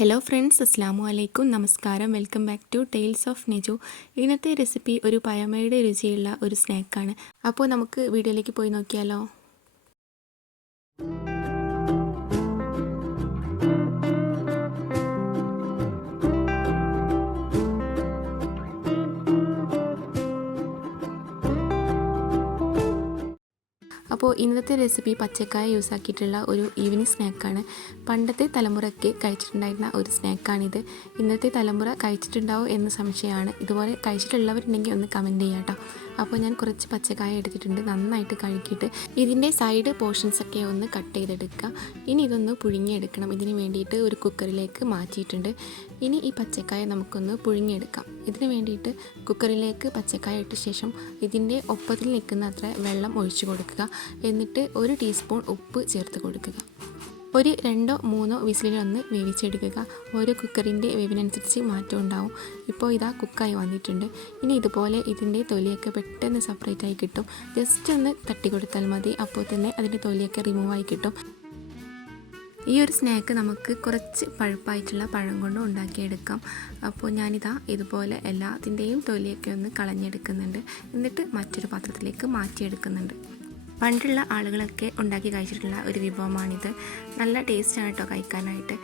Hello friends, അസ്സാമു അലൈക്കും. നമസ്കാരം. Welcome back to tales of Neju. ഇന്നത്തെ റെസിപ്പി ഒരു പഴമയുടെ രുചിയുള്ള ഒരു സ്നാക്കാണ്. അപ്പോൾ നമുക്ക് വീഡിയോയിലേക്ക് പോയി നോക്കിയാലോ. അപ്പോൾ ഇന്നത്തെ റെസിപ്പി പച്ചക്കായ യൂസ് ആക്കിയിട്ടുള്ള ഒരു ഈവനിങ് സ്നാക്കാണ്. പണ്ടത്തെ തലമുറയ്ക്ക് കഴിച്ചിട്ടുണ്ടായിരുന്ന ഒരു സ്നാക്കാണിത്. ഇന്നത്തെ തലമുറ കഴിച്ചിട്ടുണ്ടാവും എന്ന് സംശയമാണ്. ഇതുപോലെ കഴിച്ചിട്ടുള്ളവരുണ്ടെങ്കിൽ ഒന്ന് കമൻറ്റ് ചെയ്യാം കേട്ടോ. അപ്പോൾ ഞാൻ കുറച്ച് പച്ചക്കായ എടുത്തിട്ടുണ്ട്. നന്നായിട്ട് കഴുകിയിട്ട് ഇതിൻ്റെ സൈഡ് പോർഷൻസൊക്കെ ഒന്ന് കട്ട് ചെയ്തെടുക്കുക. ഇനി ഇതൊന്ന് പുഴുങ്ങിയെടുക്കണം. ഇതിന് വേണ്ടിയിട്ട് ഒരു കുക്കറിലേക്ക് മാറ്റിയിട്ടുണ്ട്. ഇനി ഈ പച്ചക്കായ നമുക്കൊന്ന് പുഴുങ്ങിയെടുക്കാം. ഇതിന് വേണ്ടിയിട്ട് കുക്കറിലേക്ക് പച്ചക്കായ ഇട്ട ശേഷം ഇതിൻ്റെ ഒപ്പത്തിൽ നിൽക്കുന്ന അത്ര വെള്ളം ഒഴിച്ചു കൊടുക്കുക. എന്നിട്ട് 1 ടീസ്പൂൺ ഉപ്പ് ചേർത്ത് കൊടുക്കുക. ഒരു 2-3 വിസിലൊന്ന് വേവിച്ചെടുക്കുക. ഓരോ കുക്കറിൻ്റെ വേവിനനുസരിച്ച് മാറ്റം ഉണ്ടാവും. ഇപ്പോൾ ഇതാ കുക്കായി വന്നിട്ടുണ്ട്. ഇനി ഇതുപോലെ ഇതിൻ്റെ തൊലിയൊക്കെ പെട്ടെന്ന് സെപ്പറേറ്റ് ആയി കിട്ടും. ജസ്റ്റ് ഒന്ന് തട്ടി കൊടുത്താൽ മതി. അപ്പോൾ തന്നെ അതിൻ്റെ തൊലിയൊക്കെ റിമൂവായി കിട്ടും. ഈ ഒരു സ്നാക്ക് നമുക്ക് കുറച്ച് പഴുപ്പായിട്ടുള്ള പഴം കൊണ്ട് ഉണ്ടാക്കിയെടുക്കാം. അപ്പോൾ ഞാനിതാ ഇതുപോലെ എല്ലാത്തിൻ്റെയും തൊലിയൊക്കെ ഒന്ന് കളഞ്ഞെടുക്കുന്നുണ്ട്. എന്നിട്ട് മറ്റൊരു പാത്രത്തിലേക്ക് മാറ്റിയെടുക്കുന്നുണ്ട്. പണ്ടുള്ള ആളുകളൊക്കെ ഉണ്ടാക്കി കഴിച്ചിട്ടുള്ള ഒരു വിഭവമാണിത്. നല്ല ടേസ്റ്റാണ് കേട്ടോ കഴിക്കാനായിട്ട്.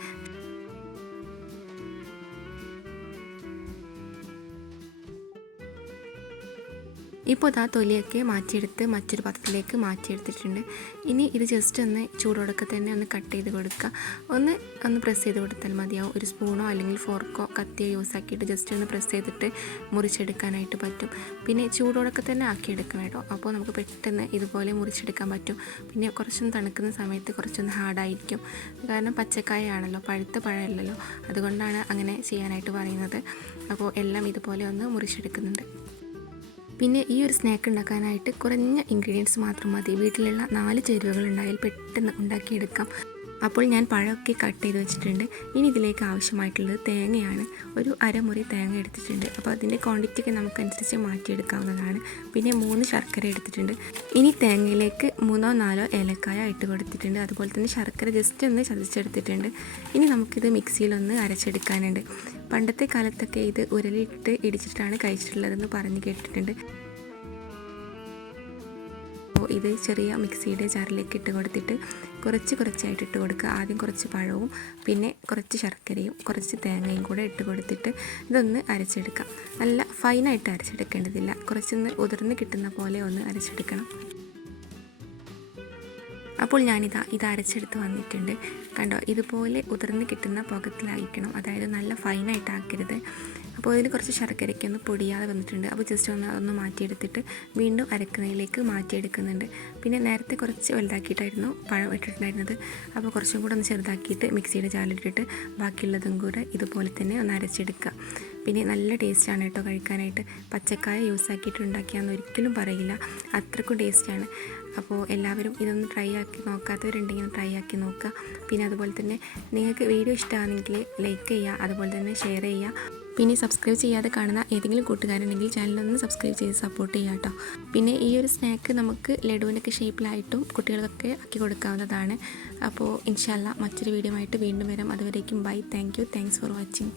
ഇപ്പോൾ ഇതാ തൊലിയൊക്കെ മാറ്റിയെടുത്ത് മറ്റൊരു പാത്രത്തിലേക്ക് മാറ്റിയെടുത്തിട്ടുണ്ട്. ഇനി ഇത് ജസ്റ്റ് ഒന്ന് ചൂടോടൊക്കെ തന്നെ ഒന്ന് കട്ട് ചെയ്ത് കൊടുക്കുക. ഒന്ന് പ്രസ് ചെയ്ത് കൊടുത്താൽ മതിയാവും. ഒരു സ്പൂണോ അല്ലെങ്കിൽ ഫോർക്കോ കത്തിയോ യൂസ് ആക്കിയിട്ട് ജസ്റ്റ് ഒന്ന് പ്രസ് ചെയ്തിട്ട് മുറിച്ചെടുക്കാനായിട്ട് പറ്റും. പിന്നെ ചൂടോടൊക്കെ തന്നെ ആക്കിയെടുക്കണം കേട്ടോ. അപ്പോൾ നമുക്ക് പെട്ടെന്ന് ഇതുപോലെ മുറിച്ചെടുക്കാൻ പറ്റും. പിന്നെ കുറച്ചൊന്ന് തണുക്കുന്ന സമയത്ത് കുറച്ചൊന്ന് ഹാർഡായിരിക്കും. കാരണം പച്ചക്കായാണല്ലോ, പഴുത്ത പഴമല്ലല്ലോ. അതുകൊണ്ടാണ് അങ്ങനെ ചെയ്യാനായിട്ട് പറയുന്നത്. അപ്പോൾ എല്ലാം ഇതുപോലെ ഒന്ന് മുറിച്ചെടുക്കുന്നുണ്ട്. പിന്നെ ഈ ഒരു സ്നാക്ക് ഉണ്ടാക്കാനായിട്ട് കുറഞ്ഞ ഇൻഗ്രീഡിയൻസ് മാത്രം മതി. വീട്ടിലുള്ള 4 ചേരുവകൾ ഉണ്ടായാൽ പെട്ടെന്ന് ഉണ്ടാക്കിയെടുക്കാം. അപ്പോൾ ഞാൻ പഴമൊക്കെ കട്ട് ചെയ്ത് വെച്ചിട്ടുണ്ട്. ഇനി ഇതിലേക്ക് ആവശ്യമായിട്ടുള്ളത് തേങ്ങയാണ്. ഒരു അരമുറി തേങ്ങ എടുത്തിട്ടുണ്ട്. അപ്പോൾ അതിൻ്റെ ക്വാണ്ടിറ്റിയൊക്കെ നമുക്കനുസരിച്ച് മാറ്റിയെടുക്കാവുന്നതാണ്. പിന്നെ 3 ശർക്കര എടുത്തിട്ടുണ്ട്. ഇനി തേങ്ങയിലേക്ക് 3-4 ഏലക്കായ ഇട്ട് കൊടുത്തിട്ടുണ്ട്. അതുപോലെ തന്നെ ശർക്കര ജസ്റ്റ് ഒന്ന് ചതച്ചെടുത്തിട്ടുണ്ട്. ഇനി നമുക്കിത് മിക്സിയിലൊന്ന് അരച്ചെടുക്കാനുണ്ട്. പണ്ടത്തെ കാലത്തൊക്കെ ഇത് ഉരലിട്ട് ഇടിച്ചിട്ടാണ് കഴിച്ചിട്ടുള്ളതെന്ന് പറഞ്ഞ് കേട്ടിട്ടുണ്ട്. അപ്പോൾ ഇത് ചെറിയ മിക്സിയുടെ ജാറിലേക്ക് ഇട്ട് കൊടുത്തിട്ട് കുറച്ചായിട്ട് ഇട്ട് കൊടുക്കുക. ആദ്യം കുറച്ച് പഴവും പിന്നെ കുറച്ച് ശർക്കരയും കുറച്ച് തേങ്ങയും കൂടെ ഇട്ട് കൊടുത്തിട്ട് ഇതൊന്ന് അരച്ചെടുക്കാം. നല്ല ഫൈനായിട്ട് അരച്ചെടുക്കേണ്ടതില്ല. കുറച്ചൊന്ന് ഉതിർന്ന് കിട്ടുന്ന പോലെ ഒന്ന് അരച്ചെടുക്കണം. അപ്പോൾ ഞാനിത് അരച്ചെടുത്ത് വന്നിട്ടുണ്ട്. കണ്ടോ, ഇതുപോലെ ഉതിർന്ന് കിട്ടുന്ന പാകത്തിലായിരിക്കണം. അതായത് നല്ല ഫൈനായിട്ട് ആക്കരുത്. അപ്പോൾ ഇതിൽ കുറച്ച് ശർക്കരയ്ക്ക് ഒന്ന് പൊടിയാതെ വന്നിട്ടുണ്ട്. അപ്പോൾ ജസ്റ്റ് ഒന്ന് മാറ്റിയെടുത്തിട്ട് വീണ്ടും അരക്കുന്നതിലേക്ക് മാറ്റിയെടുക്കുന്നുണ്ട്. പിന്നെ നേരത്തെ കുറച്ച് വലുതാക്കിയിട്ടായിരുന്നു പഴം ഇട്ടിട്ടുണ്ടായിരുന്നത്. അപ്പോൾ കുറച്ചും കൂടെ ഒന്ന് ചെറുതാക്കിയിട്ട് മിക്സിയുടെ ജാറിലിട്ടിട്ട് ബാക്കിയുള്ളതും കൂടെ ഇതുപോലെ തന്നെ ഒന്ന് അരച്ചെടുക്കുക. പിന്നെ നല്ല ടേസ്റ്റാണ് കേട്ടോ കഴിക്കാനായിട്ട്. പച്ചക്കായ യൂസ് ആക്കിയിട്ട് ഉണ്ടാക്കിയാന്ന് ഒരിക്കലും പറയില്ല, അത്രക്കും ടേസ്റ്റാണ്. അപ്പോൾ എല്ലാവരും ഇതൊന്ന് ട്രൈ ആക്കി നോക്കാത്തവരുണ്ടെങ്കിൽ ട്രൈ ആക്കി നോക്കുക. പിന്നെ അതുപോലെ തന്നെ നിങ്ങൾക്ക് വീഡിയോ ഇഷ്ടമാണെങ്കിൽ ലൈക്ക് ചെയ്യുക, അതുപോലെ തന്നെ ഷെയർ ചെയ്യുക. പിന്നെ സബ്സ്ക്രൈബ് ചെയ്യാതെ കാണുന്ന ഏതെങ്കിലും കൂട്ടുകാരുണ്ടെങ്കിൽ ചാനലൊന്ന് സബ്സ്ക്രൈബ് ചെയ്ത് സപ്പോർട്ട് ചെയ്യുക കേട്ടോ. പിന്നെ ഈ ഒരു സ്നാക്ക് നമുക്ക് ലഡുവിൻ്റെയൊക്കെ ഷേപ്പിലായിട്ടും കുട്ടികൾക്കൊക്കെ ആക്കി കൊടുക്കാവുന്നതാണ്. അപ്പോൾ ഇൻഷാ അല്ലാ മറ്റൊരു വീഡിയോ ആയിട്ട് വീണ്ടും വരാം. അതുവരേക്കും ബൈ. Thanks for watching.